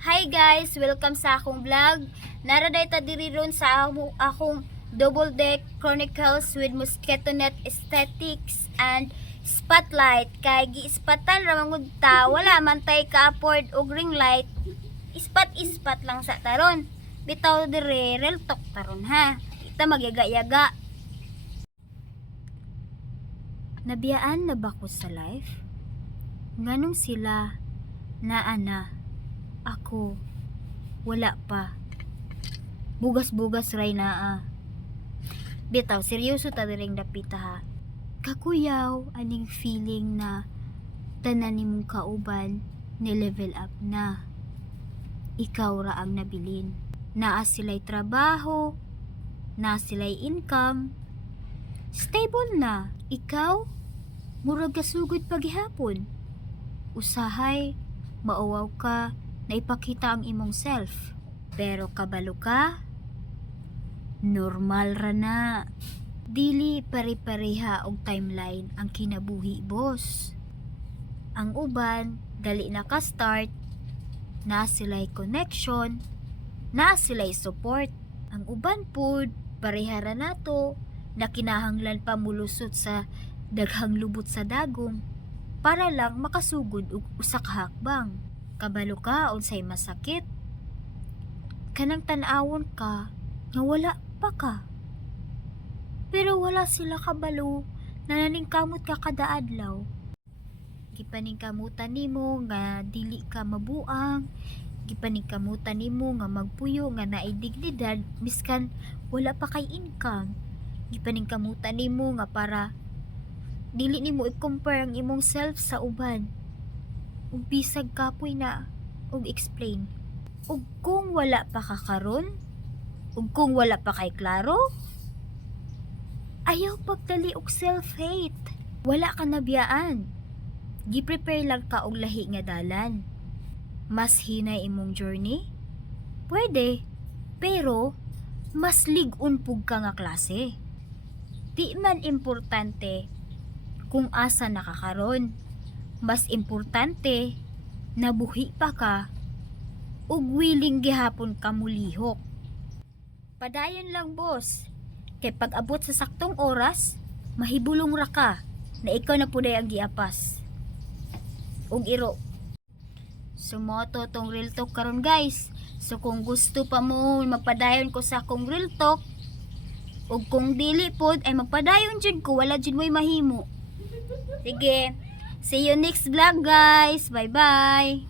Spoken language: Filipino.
Hi guys! Welcome sa akong vlog. Naraday ta diri ron sa akong Double Deck Chronicles with Mosquito Net Aesthetics and Spotlight. Kay gi-spatan ra mangud ta, wala man tay ka-afford og ring light. Ispat lang sa taron. Bitaw dire real talk taron ha. Ita magyaga-yaga. Nabiyaan na ba ko sa life? Nganong sila naana? Ako, wala pa. Bugas-bugas ray naa. Bitaw, seryoso ta diring dapita ha. Kakuyaw, aning feeling na tanan nimong kauban ni level up na. Ikaw ra ang nabilin. Naa sila'y trabaho, naa sila'y income, stable na. Ikaw, murag kasugod paghihapon. Usahay, mauwaw ka, na ipakita ang imong self. Pero kabalo ka, normal ra na. Dili pare-pareha og timeline ang kinabuhi, boss. Ang uban, gali na ka-start, na sila'y connection, na sila'y support. Ang uban pod, pareha ra nato, na kinahanglan pa mulusot sa daghang lubot sa dagom, para lang makasugod og usa ka hakbang. Kabalo ka unsay masakit, kanang tan-awon ka nga wala pa ka, pero wala sila kabalo na naningkamot ka kada adlaw. Gipaningkamutan nimo nga dili ka mabuang, gipaningkamutan nimo nga magpuyo nga naay dignidad miskan wala pa kay income, gipaningkamutan nimo nga para dili nimo i-compare ang imong self sa uban, ug bisag kapoy na ug explain. Ug kung wala pa ka karon, ug kung wala pa kay klaro, ayaw pagdali og self-hate. Wala ka nabiyaan. Gi-prepare lang ka og lahi nga dalan. Mas hinay imong journey? Pwede, pero mas lig-on pug ka nga klase. Di man importante kung asa nakakaron. Mas importante, nabuhi pa ka ug willing gihapon ka mulihok. Padayon lang, boss. Kay pag abot sa saktong oras, mahibulong ra ka na ikaw na puday ang giapas. Ug iro. Sumoto tong real talk karon, guys. So kung gusto pa mo magpadayon ko sa akong real talk, ug kung dili pod ay magpadayon jud ko, wala jud mo'y mahimo. Sige. See you next vlog, guys. Bye-bye.